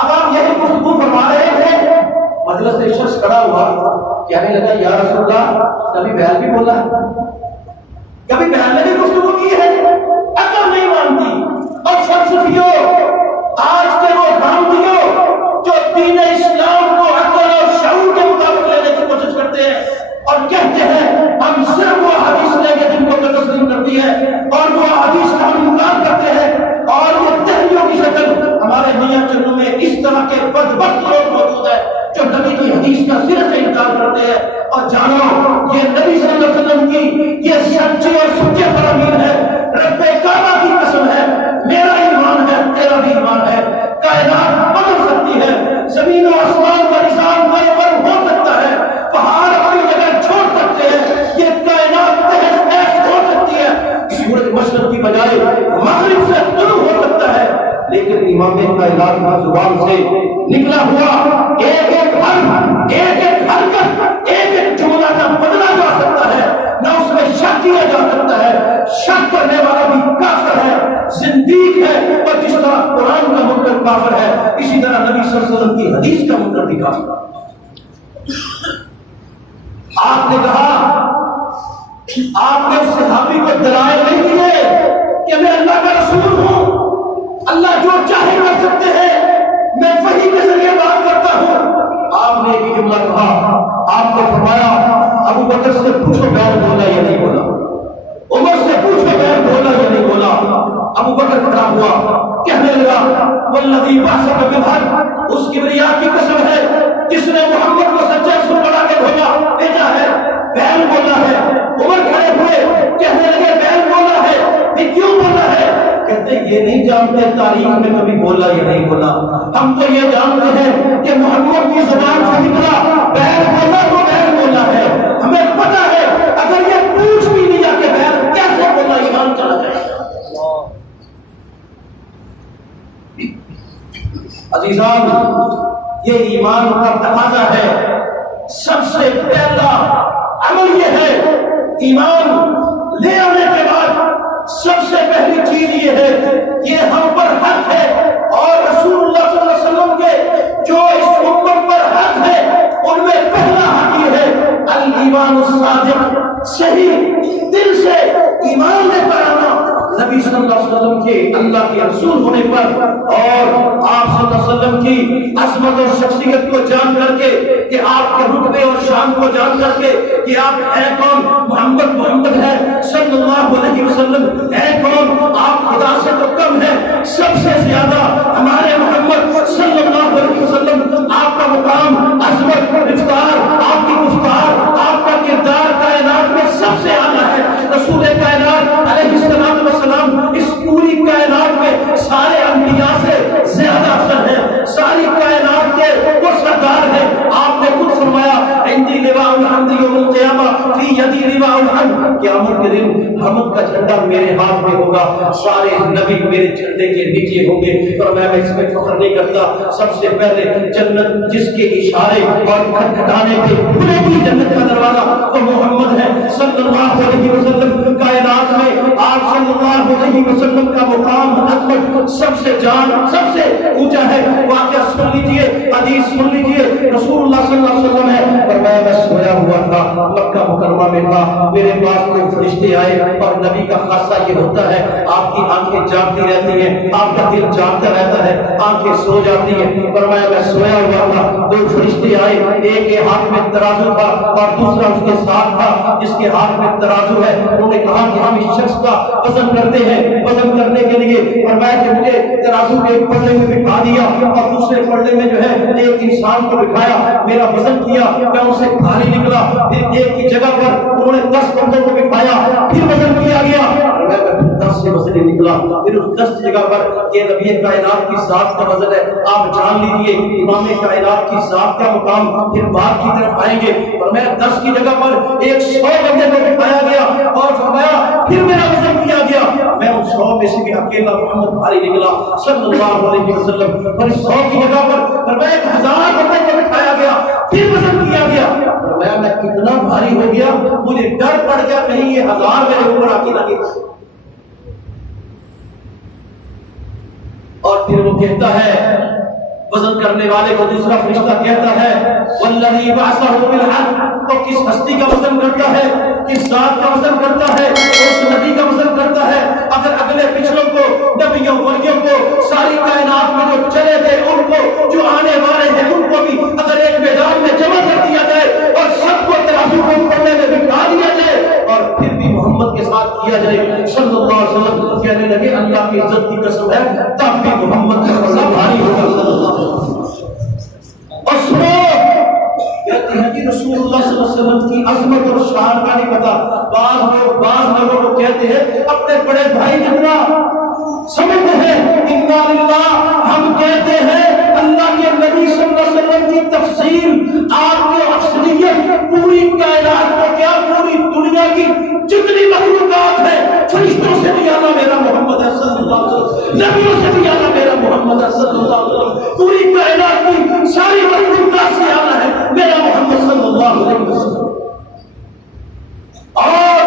اب آپ یہی گفتگو فرما رہے تھے، مجلس سے شخص کھڑا ہوا، کہنے لگا یا رسول اللہ کبھی بیل بھی بولا ہے، کبھی بیل نے بھی گفتگو کی ہے، عقل نہیں مانتی۔ اور فلسفیوں، آج کے وہ گاندھیوں جو دین اسلام کو عقل اور شعور کے مطابق لینے کی کوشش کرتے ہیں اور کہتے ہیں ہم صرف وہ حدیث لیں گے جن کو تسلیم کرتی ہے، اور وہ حدیث کا ہم انکار کرتے ہیں، اور یہ تحریوں کی شکل ہمارے میاں چنو میں اس طرح کے بدبخت لوگ موجود ہیں جو نبی کی حدیث کا سرے سے انکار کرتے ہیں۔ اور جانو یہ نبی صلی اللہ علیہ وسلم کی یہ سچے اور سچے فرامین ہے، رب کعبہ کی قسم ہے، میرا ایمان ہے تیرا بھی ایمان ہے، کائنات بدل سکتی ہے، زمین و آسمان کا نظام برابر ہو سکتا ہے، پہاڑ اپنی جگہ چھوڑ سکتے ہیں، یہ کائنات تہس نہس ہو سکتی ہے، سورج مشرق کی بجائے مغرب سے طلوع ہو سکتا ہے، لیکن امام کائنات کی زبان سے نکلا ہوا ایک ایک حرف، ایک ایک حرکت، ایک ایک جملہ کا بدلا جا سکتا ہے، نہ اس میں شک کیا جا سکتا ہے، شک کرنے والا بھی کافر ہے، زندیق ہے، اور جس طرح قرآن کا منکر کافر ہے اسی طرح نبی صلی اللہ علیہ وسلم کی حدیث کا منکر بھی کافر ہے۔ آپ نے کہا، آپ نے اس صحابی کو دلائل نہیں دیے کہ میں اللہ کا رسول ہوں، اللہ جو چاہے کر سکتے ہیں، میں وحی کے ذریعے بات کرتا ہوں۔ آپ نے ایک جملہ کہا، آپ نے فرمایا ابو بکر سے پوچھو بیل بولا یا نہیں بولا، عمر سے پوچھو بیل بولا یا نہیں بولا۔ ابو بکر کھڑا ہوا، کہنے لگا والذی بعثک بالحق، اس کبریا کی قسم ہے جس نے محمد کو سچے رسول بنا کے بھیجا ہے۔ بیل بولا ہے، عمر کھڑے ہوئے کہنے لگے بیل بولا ہے، یہ کیوں بولا ہے؟ کہتے یہ نہیں جانتے تاریخ میں کبھی بولا یا نہیں بولا، ہم تو یہ جانتے ہیں کہ محمد کی زبان سے نکلا بیل بولا تو بیل بولا ہے۔ ہمیں پتہ ہے اگر یہ پوچھ بھی لیا کہ بیل کیسے بولا، ایمان چلا جائے گا۔ عزیزان، یہ ایمان کا تقاضا ہے۔ سب سے پہلا عمل یہ ہے، ایمان لے آنے کے بعد سب سے پہلی چیز یہ ہے، یہ ہم پر حق ہے اور رسول اللہ صلی اللہ علیہ وسلم کے جو اس امت پر حق ہے ان میں پہلا حق یہ ہے الایمان الصادق، صحیح دل سے ایمان لے کر آنا نبی صلی اللہ علیہ وسلم کے اللہ کے رسول ہونے پر، اور آپ صلی اللہ علیہ وسلم کی عظمت اور شخصیت کو جان کر کے، کہ آپ کے رتبے اور شان کو جان کر کے کہ آپ ہے کون، محمد ہے صلی اللہ علیہ وسلم ہے کون، آپ خدا سے تو کم ہے، سب سے زیادہ ہمارے محمد صلی اللہ علیہ وسلم، آپ کا مقام، عظمت، رفتار، آپ کی گفتار، آپ کا کردار کائنات میں سب سے اعلیٰ ہے۔ رسول کائنات علیہ السلام اس پوری کائنات میں سارے انبیاء سے زیادہ افضل ہے، ساری کائنات کے وہ سردار ہیں۔ آپ نے خود فرمایا عندی لواء الحمد یوم القیامہ فی یدی لواء الحمد، قیامت کے دن حمد کا جھنڈا میرے ہاتھ میں ہوگا، سارے نبی میرے جھنڈے کے نیچے ہوں گے۔ اور میں اس میں فخر نہیں کرتا، سب سے پہلے جنت جس کے اشارے اور کھٹکھٹانے پہ کھلے گی جنت کا دروازہ تو محمد ہے صلی اللہ علیہ وسلم۔ کائنات میں آپ صلی اللہ علیہ وسلم کا مقام، عظمت سب سے سب سے اونچا ہے۔ واقعہ سن لیجئے، حدیث سن لیجئے، رسول اللہ صلی اللہ علیہ وسلم ہے فرمایا میں سویا ہوا تھا، مکہ مکرمہ میں تھا، میرے پاس کوئی فرشتے آئے، اور نبی کا خاصہ یہ ہوتا ہے آپ کی آنکھیں جاگتی رہتی ہیں، آپ کا دل جاگتا رہتا ہے، آنکھیں سو جاتی ہیں۔ فرمایا میں سویا ہوا تھا، دو فرشتے آئے، ایک کے ہاتھ میں ترازو تھا اور دوسرا اس کے ساتھ تھا جس کے ہاتھ میں ترازو ہے۔ انہوں نے کہا کہ ہم اس شخص کا وزن کرتے ہیں، وزن کرنے کے لیے فرمایا کہ مجھے ترازو کے ایک پلڑے میں بٹھا دیا اور دوسرے پلڑے میں جو ہے ایک انسان کو بٹھایا، میرا وزن کیا، میں ان سے بھاری نکلا۔ پھر ایک کی جگہ پر انہوں نے 10 بندوں کو بٹھایا، پھر وزن کیا گیا، میں 10 سے وزن نکلا، پھر اس 10 جگہ پر یہ نبی کائنات کی ذات کا وزن ہے۔ آپ جان لیجئے امام کائنات کی ذات کا مقام پھر بات کی طرف آئیں گے، اور میں 10 کی جگہ پر 100 بندے کو بٹھایا گیا اور فرمایا پھر میرا وزن کیا گیا، میں ان 100 میں سے بھی اکیلا محمد بھاری نکلا صلی اللہ علیہ وسلم۔ اور اس 100 کی جگہ پر فرمایا 1000 بندے کو بٹھایا گیا، پھر وزن کیا گیا، فرمایا میں کتنا بھاری ہو گیا، مجھے ڈر پڑ گیا کہیں یہ 1000 میرے اوپر آ کے نہ گر۔ اور پھر وہ کہتا ہے وزن کرنے والے کو دوسرا فرشتہ کہتا ہے والذی بعثہ بالحق، تو کس ہستی کا وزن کرتا ہے، کس ذات کا وزن کرتا ہے، اس نبی کا وزن کرتا ہے۔ اگر اگلے پچھلوں کو، نبیوں ولیوں کو، ساری کائنات میں جو چلے گئے ان کو، جو آنے والے ہیں ان کو بھی اگر ایک میدان میں جمع کر دیا جائے اور سب کو ترازو کو پڑنے میں بٹھا دیا جائے اور پھر بھی محمد کے ساتھ کیا جائے صلی اللہ علیہ وسلم، کہنے لگے اللہ کی عزت کی قسم ہے تب بھی محمد کا وزن بھاری ہوگا صلی اللہ علیہ وسلم۔ اور سنو کہتے ہیں کہ رسول اللہ صلی اللہ علیہ وسلم کی عظمت اور شان کا نہیں پتا، بعض لوگوں کو کہتے ہیں اپنے بڑے بھائی جتنا سمجھتے ہیں انا للہ، ہم کہتے ہیں اللہ کے نبی صلی اللہ علیہ وسلم کی تفصیل، آپ کی افضلیت پوری کائنات کو کیا پوری دنیا کی جتنی مخلوقات ہے فرشتوں سے بھی اعلیٰ میرا محمد ہے صلی اللہ علیہ وسلم، نبیوں سے بھی اعلیٰ میرا محمد ہے صلی اللہ علیہ وسلم، پوری کائنات کی ساری مخلوقات سے اعلیٰ ہے میرا محمد صلی اللہ علیہ وسلم۔ اور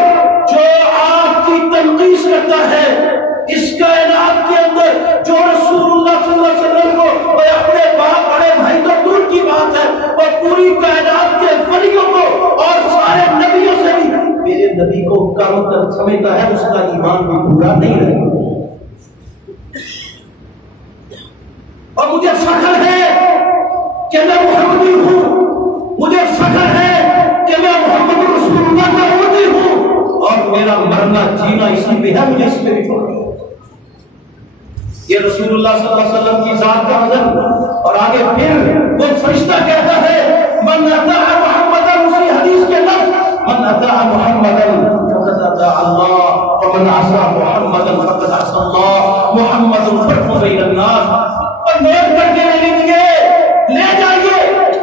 جو آپ کی تنقیص کرتا ہے اس کائنات کے اندر، جو رسول اللہ صلی اللہ علیہ وسلم کو اور اپنے باپ بڑے بھائی تو دور کی بات ہے اور پوری کائنات کے ولیوں کو اور سارے نبیوں سے بھی میرے نبی کو کم تر سمجھتا ہے، اس کا ایمان بھی پورا نہیں رہے۔ اور مجھے فخر ہے کہ میں محمدی ہوں، مجھے فخر ہے کہ میں محمد رسول اللہ کا امتی ہوں، اور میرا مرنا جینا اسی پہ ہے، مجھے اس پہ بھی فخر ہے۔ یہ رسول اللہ صلی اللہ علیہ وسلم کی ذات کا وزن. اور آگے پھر وہ فرشتہ کہتا ہے من اطاع محمدا، اسی حدیث کے لفظ من اطاع محمدا فقد اطاع اللہ ومن عصى محمدا فقد عصى اللہ. محمد فرق بین الناس. اور نوٹ کر کے لے جائیے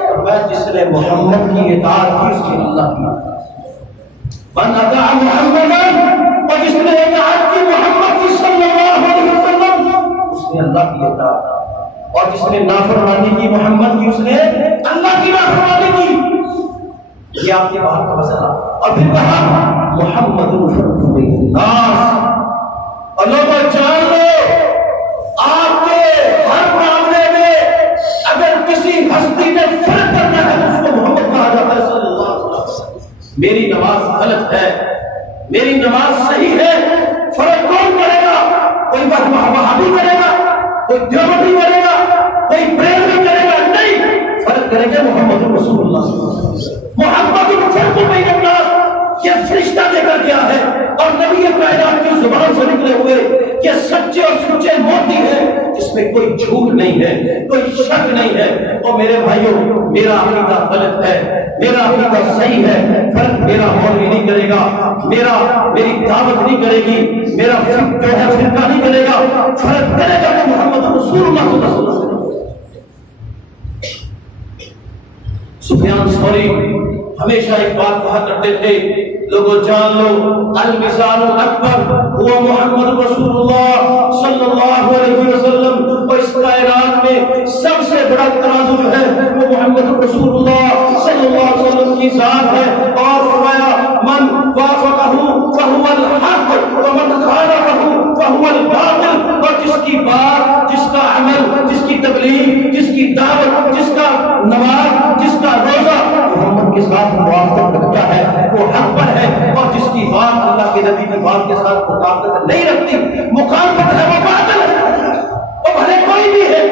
اور جس نے محمد کی اطاعت کی اس کی اللہ کی. من اطاع محمدا، اور جس نے اطاعت کی محمد کی صلی اللہ علیہ وسلم اس نے اللہ کی اطاعت، اور جس نے نافرمانی کی محمد کی اس نے اللہ کی نافرمانی کی. یہ آپ کے بات کا مسئلہ. اور پھر کہا محمد فرق بین الناس. اور لوگوں جان لو آپ کے ہر معاملے میں اگر کسی ہستی میں فرق کرنا ہے تو اس کو محمد کہا جاتا ہے صلی اللہ علیہ وسلم. میری نماز غلط ہے، میری نماز صحیح ہے، فرق کون کرے گا؟ کوئی وہابی کرے گا، کوئی دیوبندی کرے گا، کوئی بریلوی کرے گا؟ نہیں، فرق کریں گے محمد رسول اللہ صلی اللہ علیہ وسلم. محمد فرق بین الناس یہ فرشتہ لے کر گیا ہے اور نبی کائنات کی زبان سے نکلے ہوئے یہ سچے اور سچے موتی ہیں جس میں کوئی جھوٹ نہیں ہے، کوئی شک نہیں ہے. اور میرے بھائیوں، میرا عقیدہ غلط ہے، میرا عقیدہ صحیح ہے، فرق میرا مولوی نہیں کرے گا، میری دعوت نہیں کرے گی، میرا جو ہے فرقہ نہیں کرے گا. فرق کرے گا تو محمد رسول اللہ صلی اللہ علیہ وسلم. سفیان ثوری ہمیشہ ایک بات کہا کرتے تھے، لوگوں جان لو المثال الاکبر هو محمد رسول اللہ صلی اللہ علیہ وسلم. اور اس کائنات میں سب سے بڑا ترازو جو ہے وہ محمد رسول اللہ صلی اللہ علیہ وسلم کی ذات ہے. اور فرمایا من وافقہ فهو الحق ومن خالفہ فهو الباطل. اور جس کی بات، جس کا عمل، جس کی تبلیغ، جس کی دعوت، جس کا نماز، جس کا روزہ محمد کے ساتھ موافقت رکھتا ہے وہ حق پر ہے. اور جس کی بات اللہ کے نبی کی بات کے ساتھ مطابقت نہیں رکھتی، مخالفت ہے، وہ باطل ہے. وہ بھلے کوئی بھی ہے،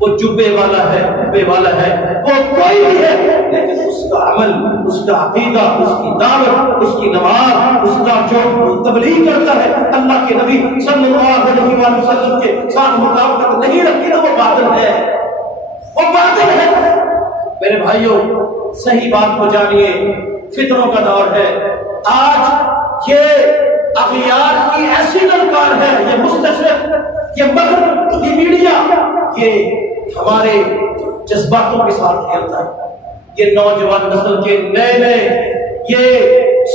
وہ جبے والا ہے، جبے والا ہے، وہ کوئی بھی ہے، لیکن اس کا عمل، اس کا عقیدہ، اس کی دعوت، اس کی نماز، اس کا جو تبلیغ کرتا ہے اللہ کے نبی صلی اللہ علیہ وسلم کے ساتھ مطابقت نہیں رکھتی تو وہ باطل ہے، وہ باطل ہے. میرے بھائیوں، صحیح بات کو جانیے. فتنوں کا دور ہے آج. یہ اغیار کی ایسی للکار ہے، یہ مستشرق، یہ مغرب، یہ میڈیا، یہ ہمارے جذباتوں کے ساتھ کھیلتا ہے. یہ نوجوان نسل کے نئے یہ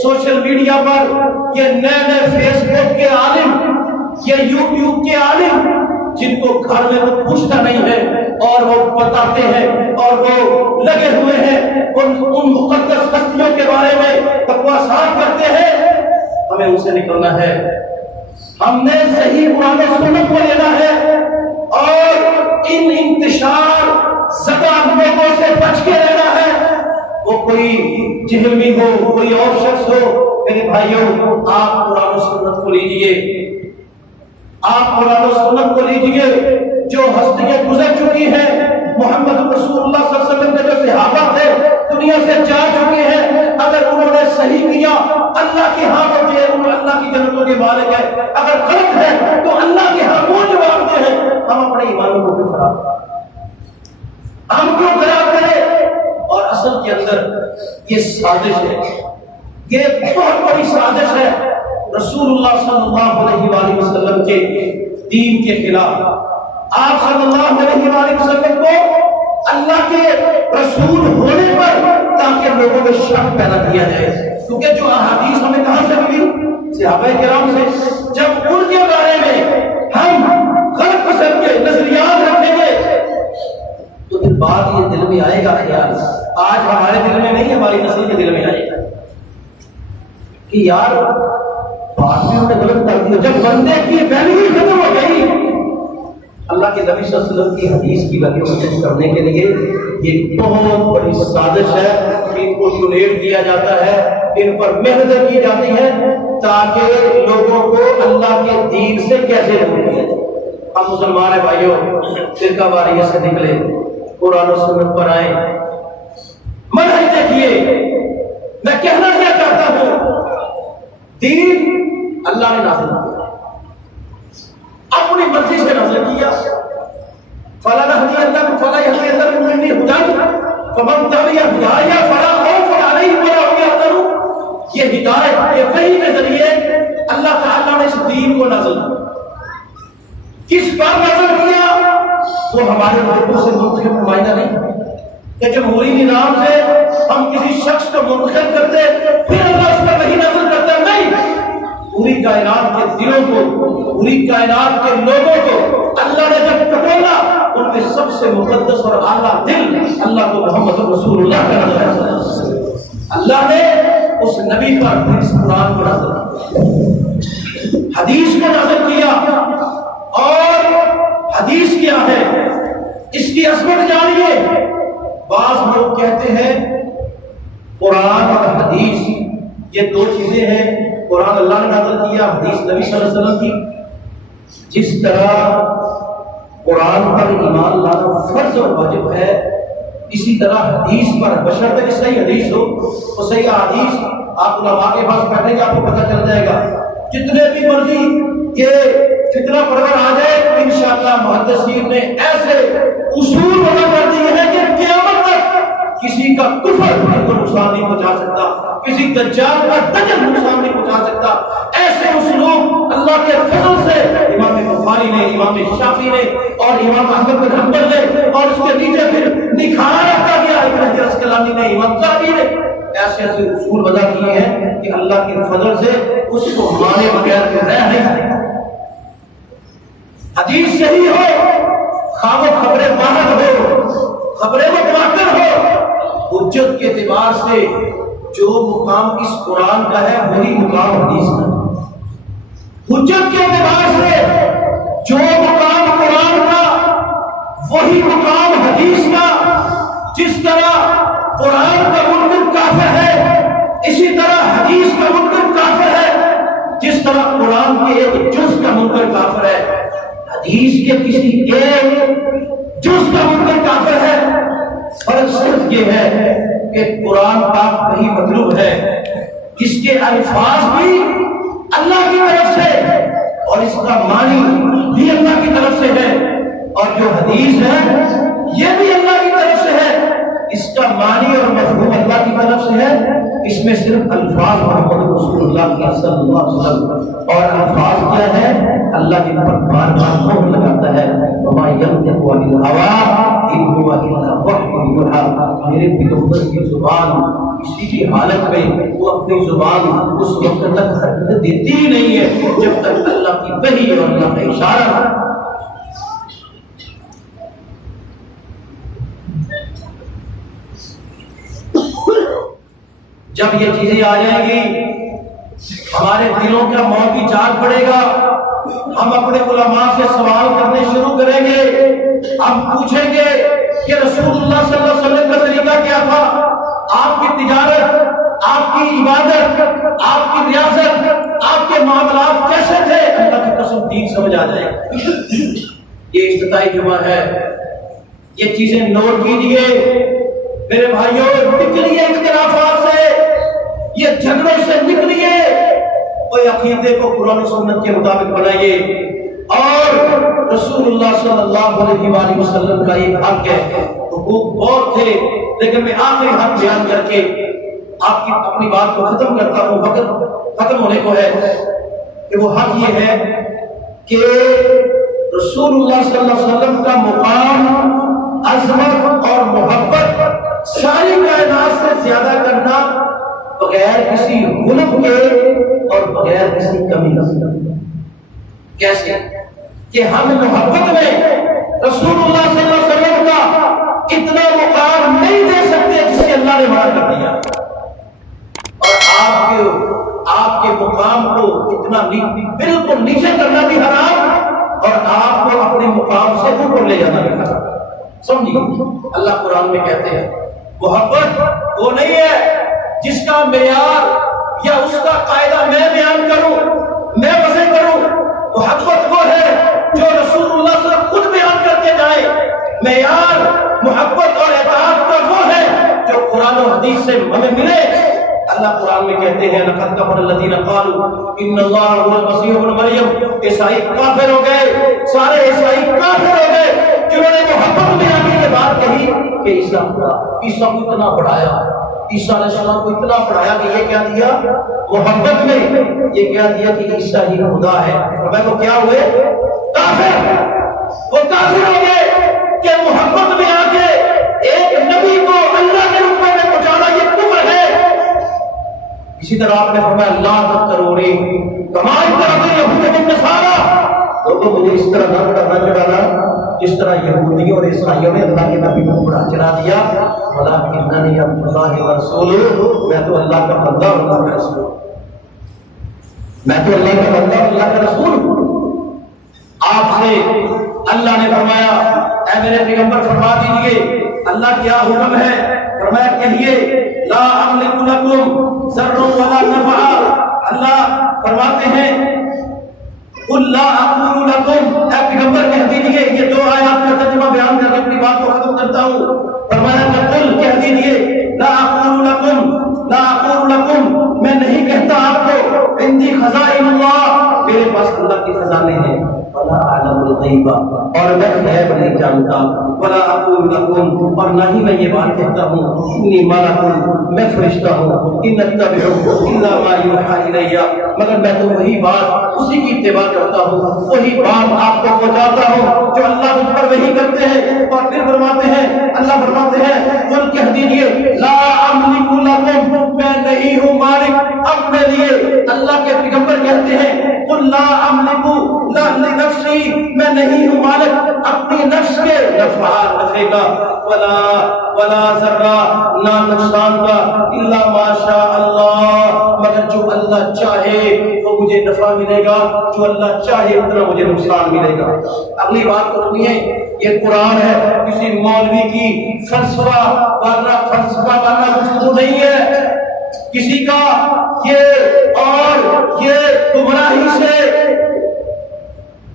سوشل میڈیا پر یہ نئے فیس بک کے عالم، یہ یوٹیوب کے عالم جن کو گھر میں وہ پوچھتا نہیں ہے اور وہ بتاتے ہیں اور وہ لگے ہوئے ہیں ان مقدس ہستیوں کے بارے میں بکواسات کرتے ہیں. ہمیں ان سے نکلنا ہے. ہم نے صحیح قرآن و سنت کو لینا ہے اور ان انتشار زدہ لوگوں سے بچ کے رہنا ہے. وہ کوئی جہلمی ہو، کوئی اور شخص ہو. میرے بھائیوں، آپ قرآن و سنت کو لیجئے، آپ قرآن و سنت کو لیجئے. جو ہستیاں گزر چکی ہیں، محمد رسول اللہ صلی اللہ علیہ وسلم کے جو صحابہ تھے دنیا سے جا چکے ہیں، اگر انہوں نے صحیح کیا اللہ کے ہاں وہ جو اللہ کی جنتوں کے مالک ہے، اگر غلط ہے تو اللہ کے ہاں وہ جواب دے ہیں. ہم اپنے ایمانوں کو کیوں خراب کریں؟ ہم کیوں خراب کریں؟ اور اصل کے اندر یہ سازش ہے، یہ بہت بڑی سازش ہے رسول اللہ صلی اللہ علیہ وآلہ وسلم کے دین کے خلاف. آپ صلی اللہ علیہ وآلہ وسلم کو اللہ کے رسول ہونے پر تاکہ لوگوں میں شک پیدا کیا جائے. کیونکہ جو احادیث ہمیں کہاں سے ملی؟ صحابہ کرام سے. جب ان کے بارے میں ہم غلط قسم کے نظریات رکھیں گے تو پھر بعد یہ دل میں آئے گا خیال، آج ہمارے دل میں نہیں، ہماری نسل کے دل میں آئے گا کہ یار بات میں انہوں نے غلط کر دیا. جب بندے کی ویلیو ختم ہو گئی، اللہ کے نبی صلی اللہ علیہ وسلم کی حدیث کی ویلیو ختم کرنے کے لیے یہ بہت بڑی سازش ہے. ان کو ڈونیٹ کیا جاتا ہے، ان پر محنت کی جاتی ہے تاکہ لوگوں کو اللہ کے دین سے کیسے دور کیا جائے. ہم مسلمان ہیں بھائیوں، فرقہ واریت سے نکلے، قرآن و سنت پر آئے. منہج دیکھیے، میں کہنا کیا چاہتا ہوں، دین اللہ نے نازل کیا، اپنی اپنی مرضی سے نازل کیا. فلا نهدینکم فلا یهدینکم منی ہدی فمن تبع ہدایا فلا خوف علیہم ولا هم یحزنون. یہ ہدایت یہ وحی کے ذریعے اللہ تعالیٰ نے اس دین کو نازل کیا. کس پر نازل کیا؟ وہ ہمارے لوگوں سے منتخب نمائندہ نہیں کہ جمہوری نظام سے ہم کسی شخص کو منتخب کرتے پھر اللہ اس پر وحی نازل کرتا. نہیں، پوری کائنات کے دلوں کو، پوری کائنات کے لوگوں کو اللہ نے جب ٹٹولا ان میں سب سے مقدس اور اعلیٰ دل اللہ کو محمد رسول اللہ کا نظر ہے. اللہ نے اس نبی پر اس قرآن کو نازل کیا، حدیث کو نازل کیا. اور حدیث کیا ہے؟ اس کی عظمت جانیے. بعض لوگ کہتے ہیں قرآن اور حدیث یہ دو چیزیں ہیں. قرآن اللہ نے نازل کیا، حدیث نبی صلی اللہ علیہ وسلم کی. جس طرح قرآن پر ایمان لانا فرض اور واجب ہے، اسی طرح حدیث پر بشرطے کہ صحیح حدیث ہو. تو صحیح حدیث آپ علماء کے پاس بیٹھیں گے آپ کو پتہ چل جائے گا. جتنے بھی مرضی یہ فتنہ پرور آ جائے انشاءاللہ محدثین نے ایسے اصول وضع کر دیے ہیں کہ قیامت تک کسی کا کفر کو نقصان نہیں پہنچا سکتا، کسی دجال کا دجل نقصان نہیں پہنچا سکتا. ایسے اسلوب اللہ کے فضل سے امام بخاری نے، امام شافعی نے اور امام احمد بن حنبل نے اور اس کے نیچے پھر نکھار رکھا گیا ابن حجر اسقلانی نے، امام ذہبی نے ایسے ایسے اصول وضع کیے ہیں کہ اللہ کے فضل سے اس کو ہمارے بغیر رہ نہیں سکتا. حدیث صحیح ہو، خواب و خبریں باہر ہو، خبریں متواتر ہو، حجت کے اعتبار سے جو مقام اس قرآن کا ہے وہی مقام حدیث کا. حجت کے اعتبار سے جو مقام قرآن کا وہی مقام حدیث کا. جس طرح قرآن کا منکر کافر ہے اسی طرح حدیث کا منکر کافر ہے. جس طرح قرآن کے ایک جز کا منکر کافر ہے، حدیث کے کسی ایک جز کا منکر کافر ہے. فرق صرف یہ ہے کہ قرآن پاک وہی مطلوب ہے جس کے الفاظ بھی اللہ کی طرف سے اور اس کا معنی بھی اللہ کی طرف سے ہے، اور جو حدیث ہے یہ بھی اللہ کی طرف سے ہے، اس کا معنی اور مفہوم اللہ کی طرف سے ہے. اس میں صرف الفاظ محمد رسول اللہ صلی اللہ علیہ وسلم اور الفاظ کیا ہے اللہ جن پر بار بار مہر لگاتا ہے. وما ينطق عن الهوى ان هو الا وحي يوحى. میرے پیغمبر کی زبان کسی بھی حالت میں وہ اپنی زبان اس وقت تک حرکت دیتی ہی نہیں ہے جب تک اللہ کی وحی اور اللہ کا اشارہ. جب یہ چیزیں آ جائیں گی ہمارے دلوں کا موت بھی جاگ پڑے گا. ہم اپنے علماء سے سوال کرنے شروع کریں گے. ہم پوچھیں گے کہ رسول اللہ صلی اللہ علیہ وسلم کا طریقہ کیا تھا؟ آپ کی تجارت، آپ کی عبادت، آپ کی ریاست، آپ کے معاملات کیسے تھے؟ اللہ کی قسم دین سمجھ آ جائے گا. یہ افتتاحی جمعہ ہے، یہ چیزیں نوٹ کیجیے میرے بھائیوں. نکلیے اختلافات سے، یہ جھگڑوں سے نکلیے، کوئی عقیدے کو قرآن و سنت کے مطابق بنائیے. اور رسول اللہ صلی اللہ علیہ وآلہ وسلم کا یہ حق ہے. حقوق بہت تھے لیکن میں آخری حق بیان کر کے آپ کی اپنی بات کو ختم کرتا ہوں. وقت ختم ہونے کو ہے کہ وہ حق یہ ہے کہ رسول اللہ صلی اللہ علیہ وسلم کا مقام، عظمت اور محبت ساری کائنات سے زیادہ کرنا بغیر کسی غلط کے اور بغیر کسی کمی کا. کیسے کہ ہم محبت میں رسول اللہ صلی اللہ علیہ وسلم کا اتنا مقام نہیں دے سکتے جس سے اللہ نے وعدہ کر دیا، اور آپ کے مقام کو اتنا بالکل نیچے کرنا بھی حرام اور آپ کو اپنے مقام سے اوپر لے جانا بھی حرام. سمجھیے اللہ قرآن میں کہتے ہیں محبت وہ نہیں ہے جس کا معیار یا اس کا قاعدہ میں بیان کروں، میں وضع کروں. محبت وہ ہے جو رسول اللہ صلی اللہ علیہ وسلم خود بیان کرتے جائے. معیار محبت اور اطاعت کا وہ ہے جو قرآن و حدیث سے ہمیں ملے. اللہ قرآن میں کہتے ہیں لقد کفر الذین قالوا ان اللہ هو المسیح ابن مریم، عیسائی کافر ہو گئے، سارے عیسائی کافر ہو گئے جنہوں نے محبت میں آنے کے بعد کہی کہ عیسیٰ خدا، عیسیٰ کو اتنا بڑھایا، عیسیٰ علیہ السلام کو اتنا پڑھایا کہ یہ کیا دیا محبت میں، یہ کیا دیا کہ عیسیٰ ہی خدا ہے۔ فرمایا وہ کیا ہوئے؟ کافر، وہ کافر ہو گئے کہ محبت میں آ کے ایک نبی کو اللہ کے رتبے میں پہنچانا یہ کفر ہے۔ اسی طرح آپ نے فرمایا لا تذکرونی کما اتخذ اليہود والنصارى، لوگوں مجھے اس طرح نہ چڑھانا جس طرح یہودیوں اور عیسائیوں نے اللہ کے نبی کو بڑا چڑھا دیا، ولکننی عبد اللہ ورسولہ، میں تو اللہ کا بندہ اور اللہ کا رسول، میں تو اللہ کا بندہ اور اللہ کا رسول ہوں۔ آپ سے اللہ نے فرمایا اے میرے پیغمبر فرما دیجئے اللہ کیا حکم ہے؟ فرمایا کہیے لا املک لکم ضرا ولا نفعا، اللہ فرماتے ہیں قل لا اقول لکم، اے پیغمبر کہہ دیجئے، یہ دو آیات کا ترجمہ بیان کر کے اپنی بات کو ختم کرتا ہوں۔ فرمایا کہ قل کہہ دیجئے لا اقول لکم، لا اقول لکم، میں نہیں کہتا آپ کو عندی خزائن اللہ، میرے پاس اللہ کی خزانے ہیں، ولا اعلم الغیب، اور میں غیب نہیں جانتا، ولا اقول لکم، اور نہ ہی میں یہ بات کہتا ہوں انی ملک، میں فرشتہ ہوں، ان اتبع الا ما یوحی الی، مگر میں تو وہی بات اسی کی اتباع کرتا ہوں، وہی بات آپ کو پہنچاتا ہوں جو اللہ مجھ پر وحی کرتے ہیں۔ اور پھر فرماتے ہیں اللہ فرماتے ہیں قل کہہ دیجئے لا املک لکم، میں نہیں ہوں مالک اپنے لیے، اللہ کے پیغمبر کہتے ہیں قل لا املک لا لنفسی، میں نہیں ہوں مالک اپنی نفس کے نفع کا، ولا ذرہ، نہ نقصان کا، الا ما شاء اللہ، مگر جو اللہ چاہے وہ مجھے نفع ملے گا، جو اللہ چاہے اتنا مجھے نقصان ملے گا۔ اگلی بات کو سنیے، یہ قرآن ہے، کسی مولوی کی فلسفہ وارنہ گفتگو نہیں ہے، کسی کا یہ اور یہ گمراہی سے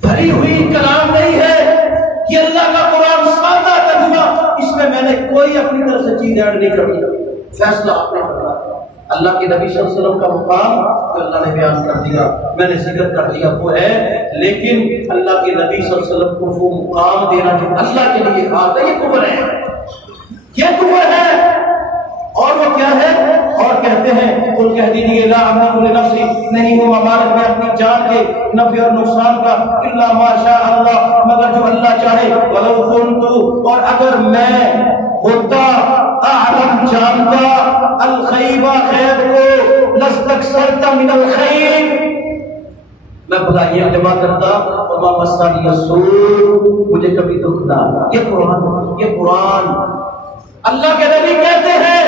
بھری ہوئی کلام نہیں ہے، یہ اللہ کا قرآن سادہ ترجمہ، اس میں نے کوئی اپنی طرف سے چیز ایڈ نہیں کرنی، فیصلہ آپ نے کرنا ہے۔ اللہ کے نبی صلی اللہ علیہ وسلم کا مقام تو اللہ نے بیان کر دیا، میں نے ذکر کر دیا وہ ہے، لیکن اللہ کے نبی صلی اللہ علیہ وسلم کو وہ مقام دینا جو اللہ کے لیے خاص ہے، یہ کفر ہے، یہ کفر ہے۔ اور وہ کیا ہے؟ اور کہتے ہیں قل کہہ دیجیے لا املک لنفسی، نہیں ہوں مالک میں اپنی جان کے نفع اور نقصان کا، الا ما شاء اللہ، مگر جو اللہ چاہے، ولو کنت، اور اگر میں ہوتا اعلم جانتا الغیب غیب کو، لاستکثرت من الخیر، میں بھلائیاں جمع کرتا، وما مسنی السوء، مجھے کبھی دکھ نہ۔ یہ قرآن اللہ کے نبی کہتے ہیں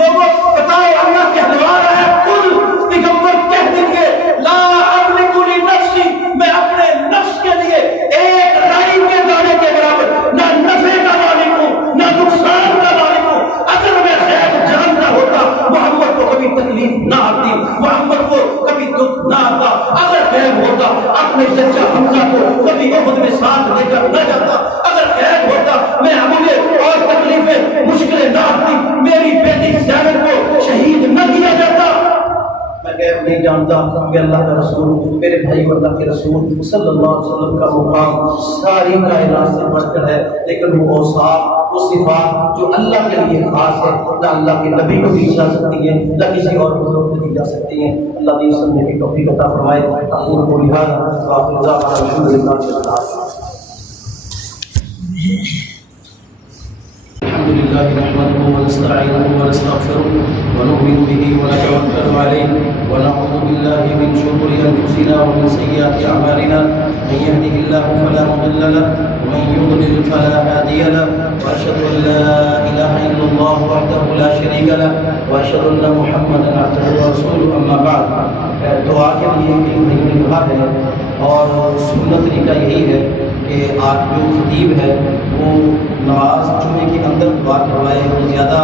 لوگوں بتاؤ اللہ کے ہلوار ہے، قل پیغمبر کہہ دیجئے لا املک لنفسی، میں اپنے نفس کے لیے ایک رائی کے دانے کے برابر نہ نفع کا مالک ہوں نہ نقصان کا مالک ہوں۔ اگر میں غیب جانتا ہوتا محمد کو کبھی تکلیف نہ آتی، محمد کو کبھی دکھ نہ آتا، اگر غیب ہوتا اپنے چچا حمزہ کو کبھی احد میں ساتھ لے کر نہ جاتا، اگر غیب ہوتا میں مجھے اور تکلیفیں مشکلیں نہ آتی، میری بیٹی زینب کو شہید نہ کیا جاتا۔ میں غیب نہیں جانتا کہ اللہ کا رسول، میرے بھائی اللہ کے رسول صلی اللہ علیہ وسلم کا مقام ساری کائنات سے بڑھ کر ہے، لیکن وہ اوصاف، وہ صفات جو اللہ کے لیے خاص ہے، نہ اللہ کے نبی کو دی جا سکتی ہیں، نہ کسی اور بزرگ کو دی جا سکتی ہیں۔ اللہ دین سمجھنے کی توفیق عطا فرمائے۔ اقول قولی ھذا واستغفر اللہ الحمد للہ رب العالمین۔ الحمد لله نحمده ونستعينه ونستغفره ونؤمن به ونتوكل عليه ونعوذ بالله من شرور انفسنا ومن سيئات اعمالنا، من يهده الله فلا مضل له ومن يضلل فلا هادي له، واشهد ان لا اله الا الله وحده لا شريك له واشهد ان محمدا عبده ورسوله، اما بعد۔ دعا کے لیے ایک کہا ہے اور سنت طریقہ یہی ہے کہ آج جو خطیب ہے وہ نماز جمعے کے اندر دعا کروائے، وہ زیادہ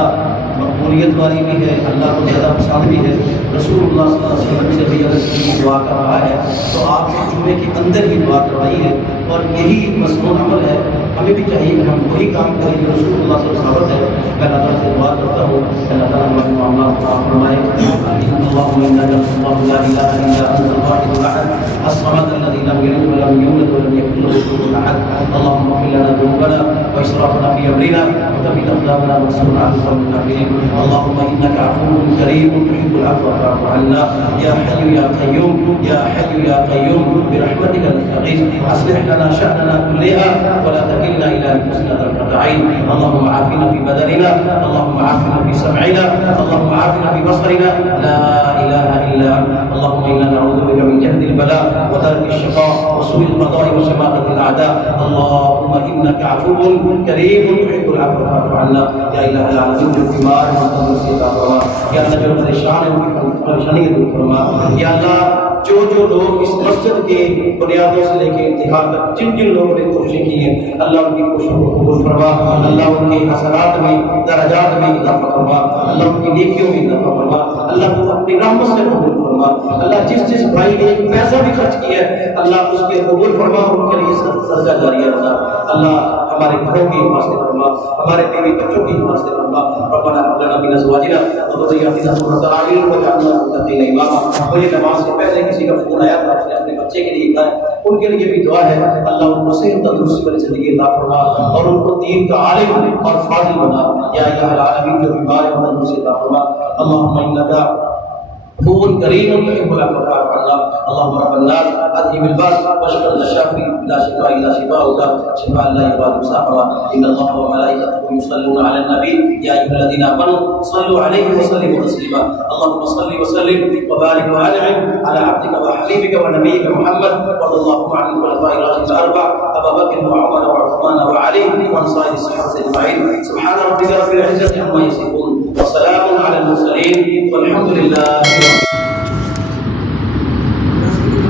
مقبولیت والی بھی ہے، اللہ کو زیادہ پسند بھی ہے۔ رسول اللہ صلی اللہ علیہ وسلم سے بھی اگر کسی دعا کر رہا ہے تو آپ نے جمعے کے اندر ہی دعا کروائی ہے، اور یہی مصنون عمل ہے ہمیں بھی چاہیے کہ ہم وہی کام کریں جو رسول اللہ سے ثابت ہے. میں اللہ تعالیٰ سے دعا کرتا ہوں کہ اللہ تعالیٰ ہمارے معاملات کو آپ فرمائے. اللهم انك الله لا اله الا انت الواحد الاحد الصمد الذي لم يلد ولم يولد ولم يكن له كفوا احد. اللهم اغفر لنا ذنوبنا واسرافنا في امرنا وثبت اقدامنا وانصرنا على القوم الكافرين. اللهم انك عفو كريم تحب العفو فاعف عنا يا حي يا قيوم يا حي يا قيوم برحمتك نستغيث. اصلح لنا شأننا كلها ولا تكلنا الى انفسنا طرفة عين. اللهم عافنا في بدننا اللهم عافنا في سمعنا اللهم عافنا في بصرنا لا اله الا انت. اللهم انا نعوذ بك من جهد البلاء ودرك الشقاء وسوء القضاء وشماتة الاعداء. اللهم انك عفو كريم تحب العفو فاعف عنا يا اله العالمين. جو بیمار ہیں ان سے عطا فرما یا اللہ. جو پریشان ہیں ان کی پریشانی دور فرما یا اللہ. جو لوگ اس مسجد کے بنیادوں سے لے کے انتہا تک جن لوگوں نے کوشش کی ہے اللہ ان کی کوششوں کو قبول فرما. اللہ ان کے حسنات میں درجات میں اضافہ فرما. اللہ ان کی نیکیوں میں اضافہ فرما. اللہ کو اپنی رحمت سے قبول فرما. اللہ جس بھائی نے ایک پیسہ بھی خرچ کیا ہے اللہ اس کے قبول فرما. ان کے لیے صدقہ جاریہ رکھنا. اللہ ہمارے گھروں کی حفاظت فرما. ہمارے بیوی بچوں کی حفاظت فرما. ربنا هب لنا من ازواجنا وذرياتنا قرة اعين واجعلنا للمتقين اماما. مجھے نماز سے پہلے کسی کا فون آیا تھا, اس نے اپنے بچے کے لیے کہا ہے, ان کے لیے بھی دعا ہے اللہ ان کو صحت تندرستی والی زندگی عطا فرما اور ان کو دین کا عالم اور فاضل بنا یا الہ العالمین. جو بیمار ہیں تندرستی عطا فرما. اللهم انك عفو كريم تحب العفو فاعف عنا. اللهم رب الناس اذهب الباس واشف الشافي لا شفاء الا شفاؤك شفاء لا يغادر سقما. ان الله وملائكته يصلون على النبي يا ايها الذين امنوا صلوا عليه وسلموا تسليما. اللهم صل وسلم وبارك وانعم على عبدك وحبيبك ونبيك محمد. وارض اللهم عن الخلفاء الراشدين الاربع ابا بكر وعمر وعثمان وعلي وعن سائر الصحابه اجمعين. سبحان ربك رب العزه عما يصفون وسلام على المرسلين والحمد لله.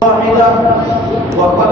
واحدة وقال